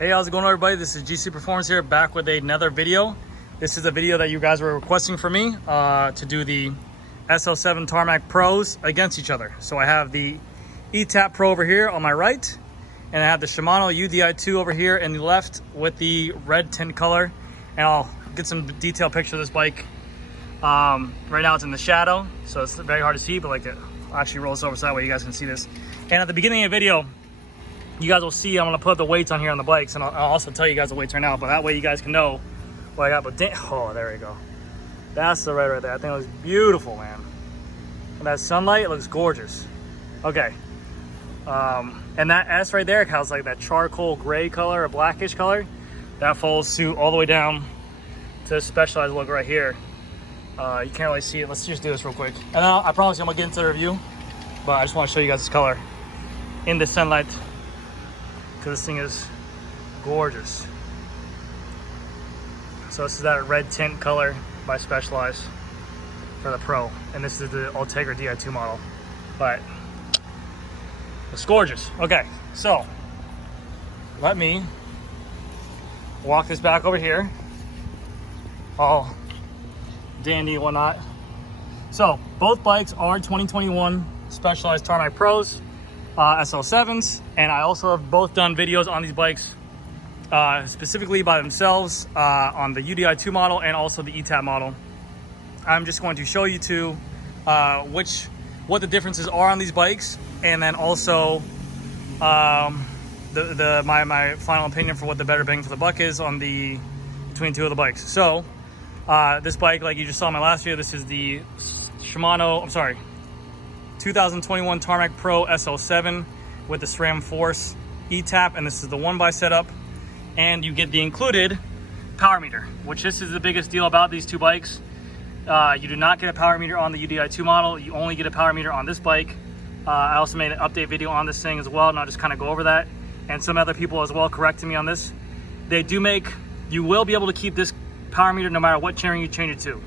Hey, how's it going, everybody? This is GC Performance here, back with another video. This is a video that you guys were requesting for me to do the SL7 Tarmac Pros against each other. So I have the ETAP Pro over here on my right, and I have the Shimano UDI2 over here in the left with the red tint color. And I'll get some detailed picture of this bike. Right now it's in the shadow, so it's very hard to see, but like it actually rolls over so that way you guys can see this. And at the beginning of the video, you guys will see I'm gonna put the weights on here on the bikes, and I'll also tell you guys the weights right now, but that way you guys can know what I got. But oh, there we go. That's the red right there. I think it looks beautiful, man. And that sunlight, it looks gorgeous. Okay. And that S right there has like that charcoal gray color or blackish color. That follows suit all the way down to the Specialized look right here. You can't really see it. Let's just do this real quick. And I promise you I'm gonna get into the review, but I just want to show you guys this color in the sunlight, because this thing is gorgeous. So this is that red tint color by Specialized for the Pro, and this is the Ultegra DI2 model, but it's gorgeous. Okay, so let me walk this back over here, all dandy and whatnot. So both bikes are 2021 Specialized Tarmac Pros, SL7s, and I also have both done videos on these bikes specifically by themselves on the UDI2 model and also the ETAP model. I'm just going to show you two what the differences are on these bikes, and then also my final opinion for what the better bang for the buck is on between two of the bikes. So this bike, like you just saw in my last video, this is the Shimano, 2021 Tarmac Pro SL7 with the SRAM Force ETAP, and this is the 1x setup, and you get the included power meter, which this is the biggest deal about these two bikes. You do not get a power meter on the UDI2 model. You only get a power meter on this bike. I also made an update video on this thing as well, and I'll just kind of go over that, and some other people as well corrected me on this. You will be able to keep this power meter no matter what chainring you change it to.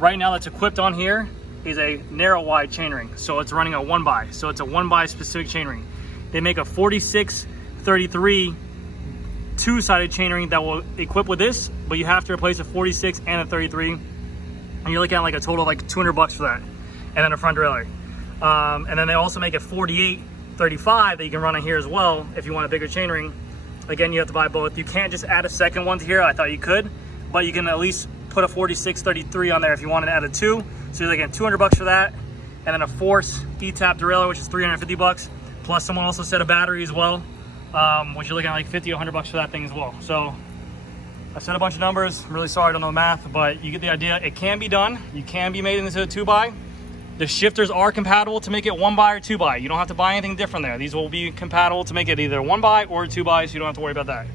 Right now that's equipped on here is a narrow wide chainring, so it's running a 1x, so it's a 1x specific chainring. They make a 46-33 two-sided chainring that will equip with this, but you have to replace a 46 and a 33, and you're looking at like a total of like $200 for that, and then a front derailleur. And then they also make a 48-35 that you can run on here as well if you want a bigger chainring. Again, you have to buy both. You can't just add a second one to here. I thought you could, but you can at least put a 46-33 on there if you wanted to add a 2. So you're looking at $200 for that, and then a Force ETAP derailleur, which is $350, plus someone also said a battery as well, which you're looking at like $50 or $100 for that thing as well. So I said a bunch of numbers. I'm really sorry I don't know the math, but you get the idea. It can be done. You can be made into a 2x. The shifters are compatible to make it 1x or 2x. You don't have to buy anything different there. These will be compatible to make it either 1x or 2x, so you don't have to worry about that.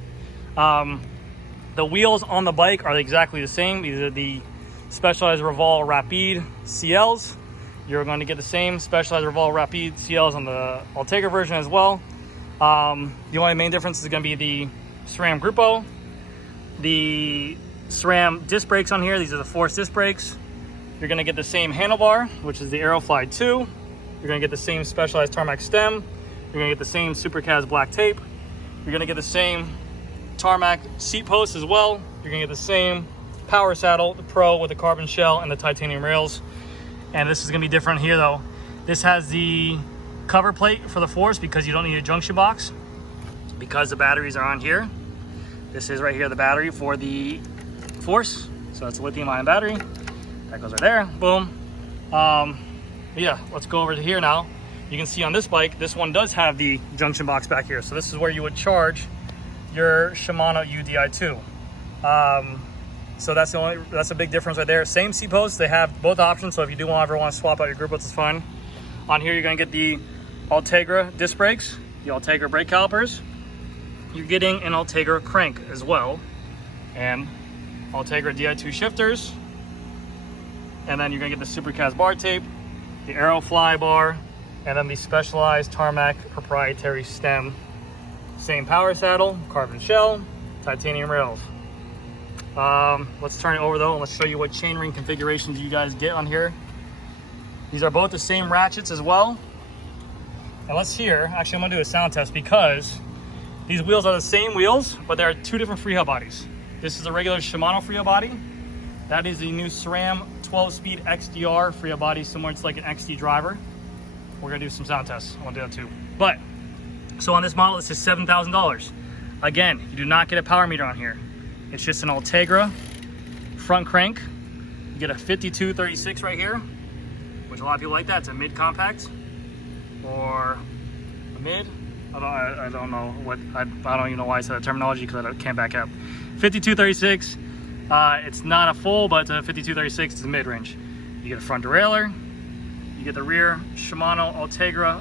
The wheels on the bike are exactly the same. These are the Specialized Revol Rapide CLs. You're going to get the same Specialized Revol Rapide CLs on the Ultegra version as well. The only main difference is going to be the SRAM Gruppo. The SRAM disc brakes on here, these are the Force disc brakes. You're going to get the same handlebar, which is the Aerofly 2. You're going to get the same Specialized Tarmac stem. You're going to get the same Supercaz black tape. You're going to get the same Tarmac seat post as well. You're going to get the same power saddle, the Pro with the carbon shell and the titanium rails. And this is going to be different here though. This has the cover plate for the Force because you don't need a junction box because the batteries are on here. This is right here the battery for the Force. So it's a lithium ion battery. That goes right there, boom. Yeah, let's go over to here now. You can see on this bike, this one does have the junction box back here. So this is where you would charge your Shimano UDI2. So that's a big difference right there. Same seat posts, they have both options. So if you do ever want to swap out your grip, it's fine. On here, you're gonna get the Ultegra disc brakes, the Ultegra brake calipers. You're getting an Ultegra crank as well, and Ultegra DI2 shifters. And then you're gonna get the Supercaz bar tape, the Aerofly bar, and then the Specialized Tarmac proprietary stem. Same power saddle, carbon shell, titanium rails. Let's turn it over though, and let's show you what chainring configurations you guys get on here. These are both the same ratchets as well. And let's hear, actually I'm gonna do a sound test because These wheels are the same wheels, but there are two different freehub bodies. This is a regular Shimano freehub body. That is the new SRAM 12-speed XDR freehub body, similar to like an XD driver. We're gonna do some sound tests. I want to do that too. But, so on this model, this is $7,000. Again, you do not get a power meter on here. It's just an Ultegra front crank. You get a 5236 right here, which a lot of people like that. It's a mid compact or a mid. I don't know what, I don't even know why I said that terminology because I can't back up. 5236, it's not a full, but it's a 5236, it's a mid-range. You get a front derailleur, you get the rear Shimano Ultegra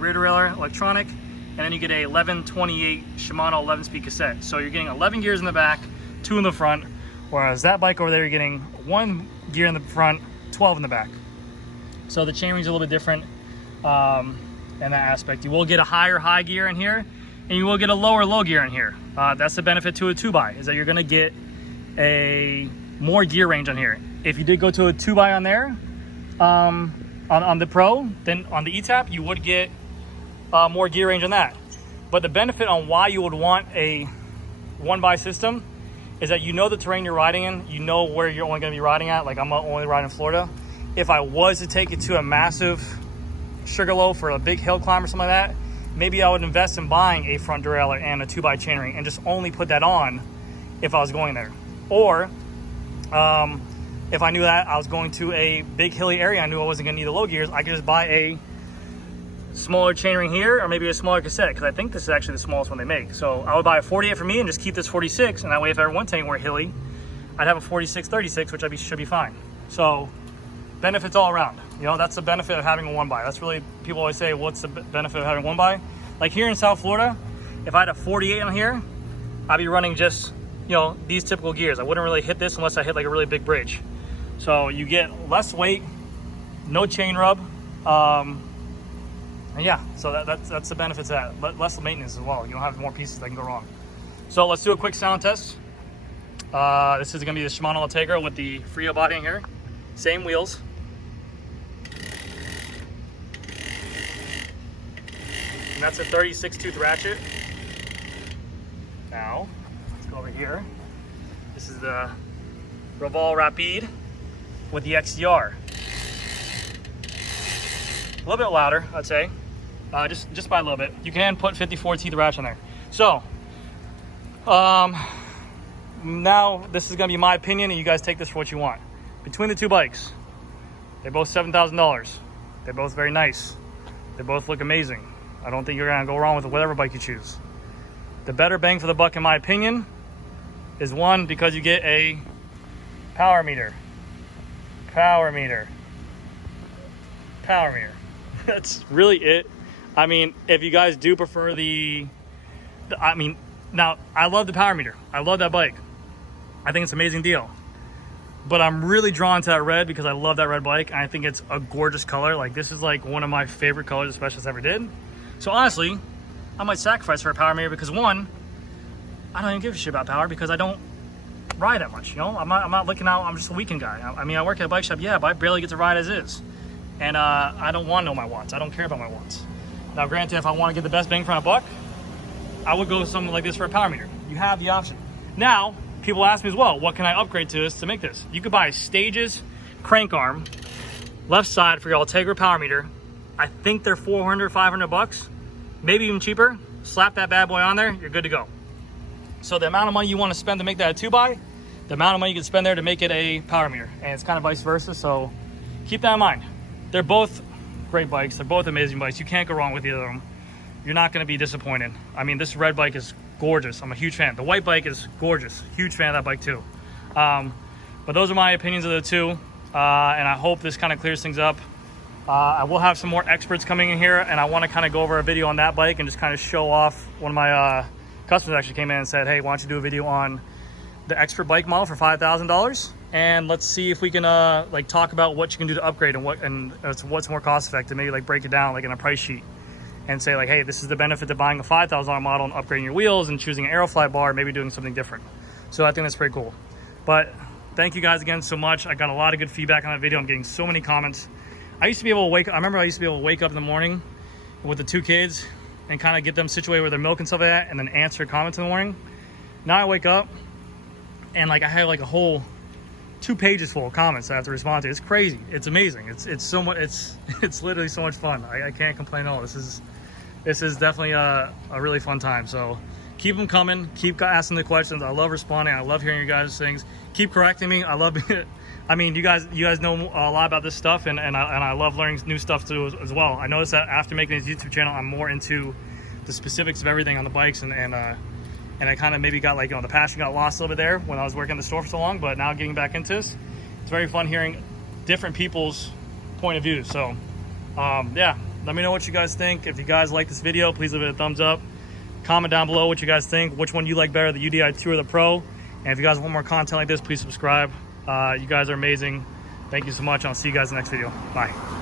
rear derailleur electronic, and then you get a 1128 Shimano 11-speed cassette. So you're getting 11 gears in the back, 2 in the front, whereas that bike over there, you're getting 1 gear in the front, 12 in the back. So the chainring's a little bit different. In that aspect. You will get a higher high gear in here, and you will get a lower low gear in here. That's the benefit to a 2x, is that you're gonna get a more gear range on here. If you did go to a 2x on there, on the Pro, then on the E-Tap, you would get more gear range on that. But the benefit on why you would want a 1x system is that you know the terrain you're riding in, you know where you're only gonna be riding at. Like I'm only riding in Florida. If I was to take it to a massive Sugarloaf for a big hill climb or something like that, maybe I would invest in buying a front derailleur and a 2x chainring and just only put that on if I was going there. Or if I knew that I was going to a big hilly area, I knew I wasn't gonna need the low gears, I could just buy a smaller chainring here or maybe a smaller cassette, because I think this is actually the smallest one they make. So I would buy a 48 for me and just keep this 46, and that way if I ever went anywhere hilly, I'd have a 46-36, which should be fine. So benefits all around. You know, that's the benefit of having a 1x. That's really, people always say, what's the benefit of having a 1x? Like here in South Florida, if I had a 48 on here, I'd be running just, you know, these typical gears. I wouldn't really hit this unless I hit like a really big bridge. So you get less weight, no chain rub, and yeah, so that's the benefits of that. But less maintenance as well. You don't have more pieces that can go wrong. So let's do a quick sound test. This is gonna be the Shimano Ultegra with the freehub body in here. Same wheels. And that's a 36 tooth ratchet. Now, let's go over here. This is the Revolve Rapide with the XDR. A little bit louder, I'd say. Just by a little bit. You can put 54 teeth ratchet in there. So, now this is gonna be my opinion, and you guys take this for what you want. Between the two bikes, they're both $7,000. They're both very nice. They both look amazing. I don't think you're gonna go wrong with whatever bike you choose. The better bang for the buck, in my opinion, is one, because you get a power meter. Power meter. Power meter. That's really it. I mean, if you guys do prefer now, I love the power meter. I love that bike. I think it's an amazing deal. But I'm really drawn to that red because I love that red bike, and I think it's a gorgeous color. Like, this is like one of my favorite colors a specialist ever did. So honestly, I might sacrifice for a power meter because, one, I don't even give a shit about power because I don't ride that much, you know? I'm not looking out, I'm just a weekend guy. I mean, I work at a bike shop, yeah, but I barely get to ride as is. And I don't want to know my watts. I don't care about my watts. Now, granted, if I want to get the best bang for a buck, I would go with something like this for a power meter. You have the option. Now, people ask me as well, what can I upgrade to this to make this? You could buy a Stages crank arm, left side for your Ultegra power meter. I think they're 400, 500 bucks, maybe even cheaper. Slap that bad boy on there, you're good to go. So the amount of money you want to spend to make that a 2x, the amount of money you can spend there to make it a power meter. And it's kind of vice versa, so keep that in mind. They're both great bikes. They're both amazing bikes. You can't go wrong with either of them. You're not going to be disappointed. I mean, this red bike is gorgeous. I'm a huge fan. The white bike is gorgeous. Huge fan of that bike too. But those are my opinions of the two. And I hope this kind of clears things up. I will have some more experts coming in here, and I want to kind of go over a video on that bike and just kind of show off. One of my customers actually came in and said, hey, why don't you do a video on the expert bike model for $5,000? And let's see if we can like talk about what you can do to upgrade and what's more cost effective. Maybe like break it down like in a price sheet and say like, hey, this is the benefit of buying a $5,000 model and upgrading your wheels and choosing an Aerofly bar, maybe doing something different. So I think that's pretty cool. But thank you guys again so much. I got a lot of good feedback on that video. I'm getting so many comments. I remember I used to be able to wake up in the morning with the two kids and kind of get them situated with their milk and stuff like that, and then answer comments in the morning. Now I wake up and like I have like a whole 2 pages full of comments I have to respond to. It's crazy. It's amazing. It's so much. It's literally so much fun. I can't complain at all. This is definitely a really fun time. So keep them coming. Keep asking the questions. I love responding. I love hearing you guys' things. Keep correcting me. I love it. I mean, you guys know a lot about this stuff, and I love learning new stuff too as well. I noticed that after making this YouTube channel, I'm more into the specifics of everything on the bikes, and I kind of maybe got like, the passion got lost a little bit there when I was working in the store for so long, but now getting back into this, it's very fun hearing different people's point of view. So yeah, let me know what you guys think. If you guys like this video, please leave it a thumbs up. Comment down below what you guys think, which one you like better, the UDI 2 or the Pro. And if you guys want more content like this, please subscribe. You guys are amazing. Thank you so much. I'll see you guys in the next video. Bye.